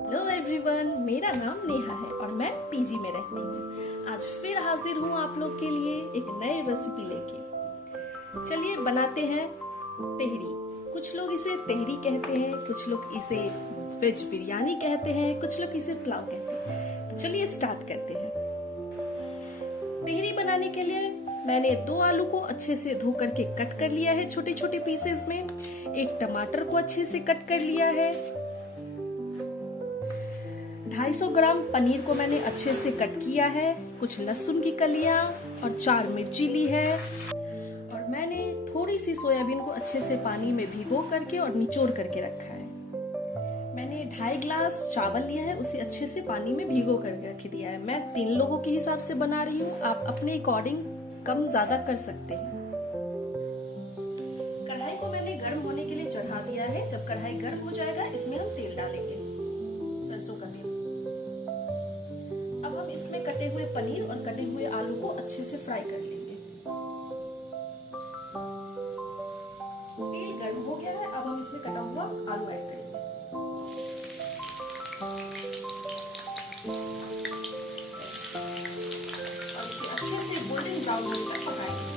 Hello everyone, मेरा नाम नेहा है और मैं पीजी में रहती हूँ। आज फिर हाजिर हूँ आप लोग के लिए एक नई रेसिपी लेके। चलिए बनाते हैं तेहरी। कुछ लोग इसे तेहरी कहते हैं, कुछ लोग इसे वेज बिरयानी कहते हैं, कुछ लोग इसे पुलाव कहते हैं। तो चलिए स्टार्ट करते हैं। तेहरी बनाने के लिए मैंने 2 आलू को अच्छे से धो करके कट कर लिया है छोटे छोटे पीसेस में। 1 टमाटर को अच्छे से कट कर लिया है। 250 ग्राम पनीर को मैंने अच्छे से कट किया है। कुछ लहसुन की कलियां और 4 मिर्ची ली है। और मैंने थोड़ी सी सोयाबीन को अच्छे से पानी में भिगो करके और निचोड़ करके रखा है। मैंने 2.5 गिलास चावल लिया है, उसे अच्छे से पानी में भिगो करके रख दिया है। मैं 3 लोगों के हिसाब से बना रही हूँ, आप अपने अकॉर्डिंग कम ज्यादा कर सकते हैं। कढ़ाई को मैंने गर्म होने के लिए चढ़ा दिया है। जब कढ़ाई गर्म हो जाएगा इसमें हम तेल डालेंगे, सरसों का तेल। अब हम इसमें कटे हुए पनीर और कटे हुए आलू को अच्छे से फ्राई कर लेंगे। तेल गर्म हो गया है, अब हम इसमें कटा हुआ आलू ऐड करेंगे। और इसे अच्छे से गोल्डन ब्राउन होने तक पकाएंगे।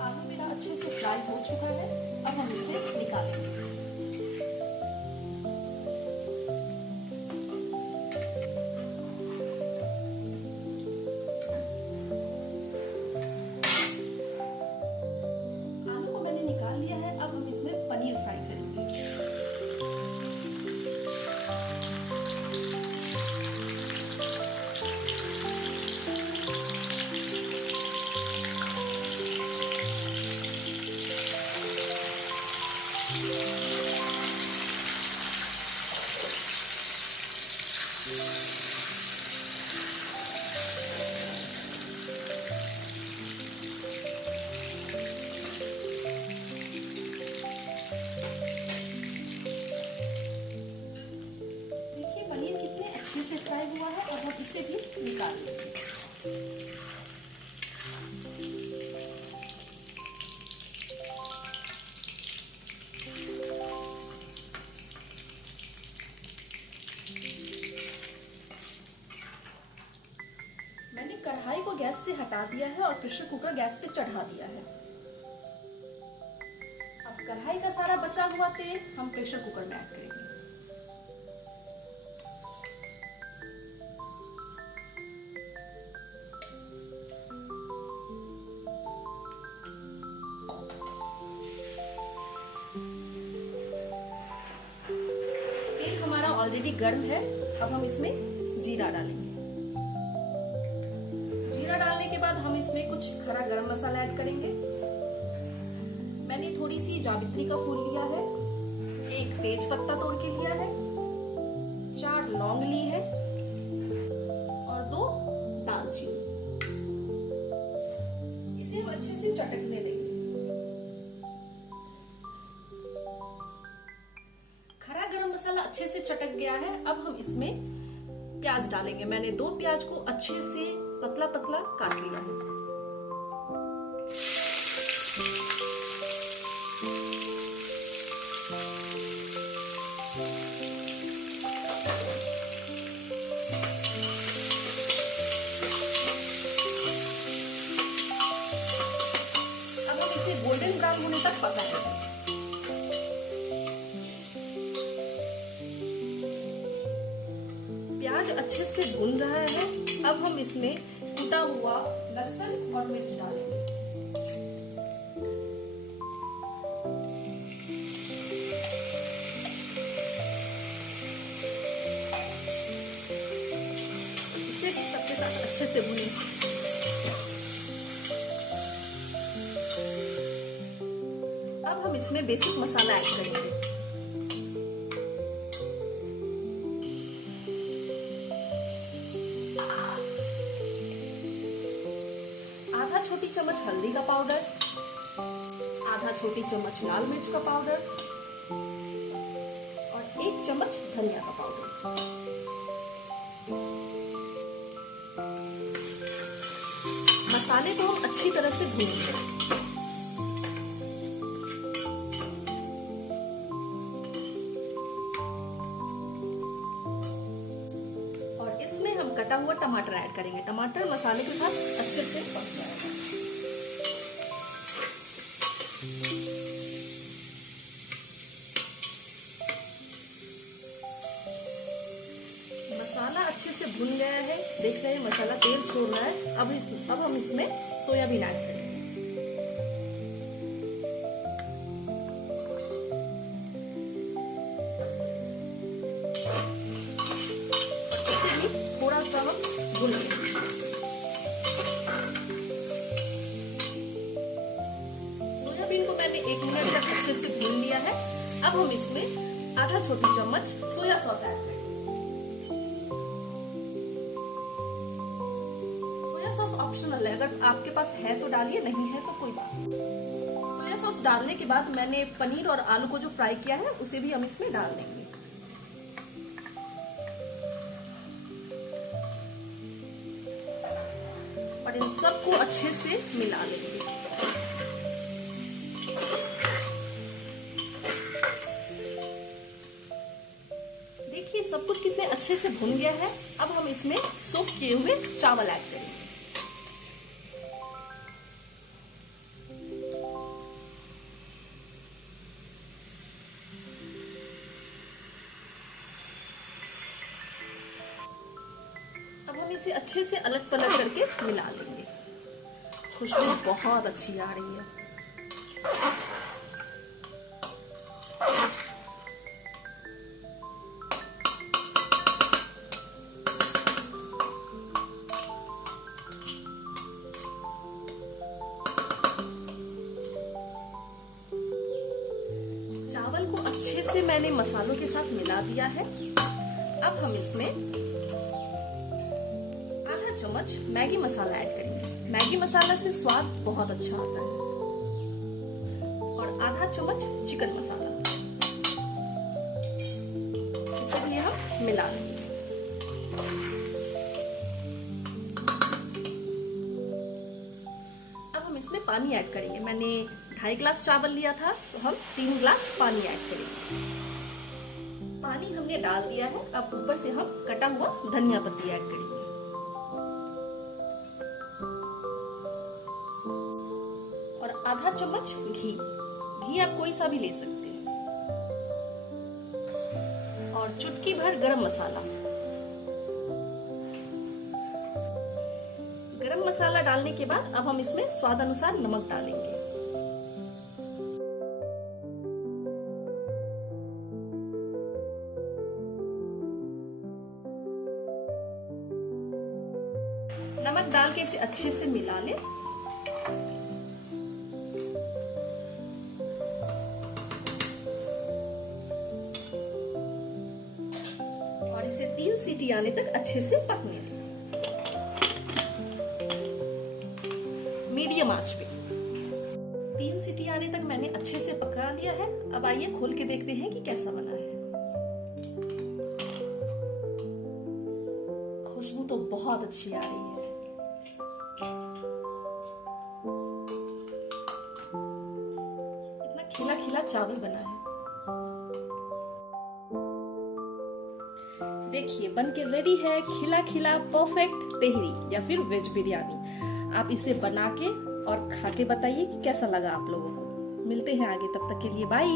आलू मेरा अच्छे से फ्राई हो चुका है, अब हम इसे निकालेंगे। आलू को मैंने निकाल लिया है, अब हम इसमें पनीर फ्राई करेंगे। देखिए पनीर कितने अच्छे से फ्राई हुआ है, और हम इसे भी निकाल लेंगे। मैंने कढ़ाई को गैस से हटा दिया है और प्रेशर कुकर गैस पे चढ़ा दिया है। अब कढ़ाई का सारा बचा हुआ तेल हम प्रेशर कुकर में ऐड करेंगे। तेल हमारा ऑलरेडी गर्म है, अब हम इसमें जीरा डालेंगे। जीरा डालने के बाद हम इसमें कुछ खड़ा गरम मसाला ऐड करेंगे। मैंने थोड़ी सी जावित्री का फूल लिया है, 1 तेज पत्ता तोड़ के लिया है, 4 लौंग ली है और 2 दालचीनी। इसे हम अच्छे से चटकने देंगे। खड़ा गरम मसाला अच्छे से चटक गया है, अब हम इसमें प्याज डालेंगे। मैंने 2 प्याज को अच्छे से पतला पतला काट लिया है। अब हम इसे गोल्डन ब्राउन होने तक पकाएंगे। प्याज अच्छे से भून रहा है, अब हम इसमें कुटा हुआ लहसुन और मिर्च डालेंगे। इसे भी सबके साथ अच्छे से भूनें। अब हम इसमें बेसिक मसाला ऐड करेंगे। चम्मच हल्दी का पाउडर, आधा छोटी चम्मच लाल मिर्च का पाउडर और 1 चम्मच धनिया का पाउडर। मसाले को हम अच्छी तरह से भूनेंगे। हम कटा हुआ टमाटर ऐड करेंगे। टमाटर मसाले के साथ अच्छे से पक जाएगा। मसाला अच्छे से भुन गया है, देख रहे हैं मसाला तेल छोड़ रहा है। अब हम इसमें सोयाबीन ऐड करेंगे। थोड़ा सा हम भून लेंगे। सोयाबीन को मैंने 1 मिनट तक अच्छे से भून लिया है। अब हम इसमें आधा छोटी चम्मच सोया सॉस ऐड करेंगे। सोया सॉस ऑप्शनल है, अगर आपके पास है तो डालिए, नहीं है तो कोई बात नहीं। सोया सॉस डालने के बाद मैंने पनीर और आलू को जो फ्राई किया है उसे भी हम इसमें डाल देंगे। और इन सबको अच्छे से मिला लेंगे। देखिए सब कुछ कितने अच्छे से भुन गया है। अब हम इसमें सोक किए हुए चावल ऐड करेंगे। अब हम इसे अच्छे से अलग पलट करके मिला लेंगे। खुशबू बहुत अच्छी आ रही है। चावल को अच्छे से मैंने मसालों के साथ मिला दिया है। अब हम इसमें आधा चम्मच मैगी मसाला ऐड करेंगे। मैगी मसाला से स्वाद बहुत अच्छा आता है। और आधा चम्मच चिकन मसाला, इसे भी हम मिला लेंगे। अब हम इसमें पानी ऐड करेंगे। मैंने 2.5 गिलास चावल लिया था, तो हम 3 गिलास पानी ऐड करेंगे। पानी हमने डाल दिया है। अब ऊपर से हम कटा हुआ धनिया पत्ती ऐड करेंगे। और आधा चम्मच घी आप कोई सा भी ले सकते हैं। और चुटकी भर गरम मसाला। गरम मसाला डालने के बाद अब हम इसमें स्वाद अनुसार नमक डालेंगे। नमक डाल के इसे अच्छे से मिला लें। और इसे 3 सीटी आने तक अच्छे से पकने दें, मीडियम आंच पे। 3 सीटी आने तक मैंने अच्छे से पका लिया है। अब आइए खोल के देखते हैं कि कैसा बना है। खुशबू तो बहुत अच्छी आ रही है। कितना खिला खिला चावल बना है। देखिए बन के रेडी है खिला खिला परफेक्ट तेहरी या फिर वेज बिरयानी। आप इसे बना के और खा के बताइए कि कैसा लगा आप लोगों को। मिलते हैं आगे, तब तक के लिए बाय।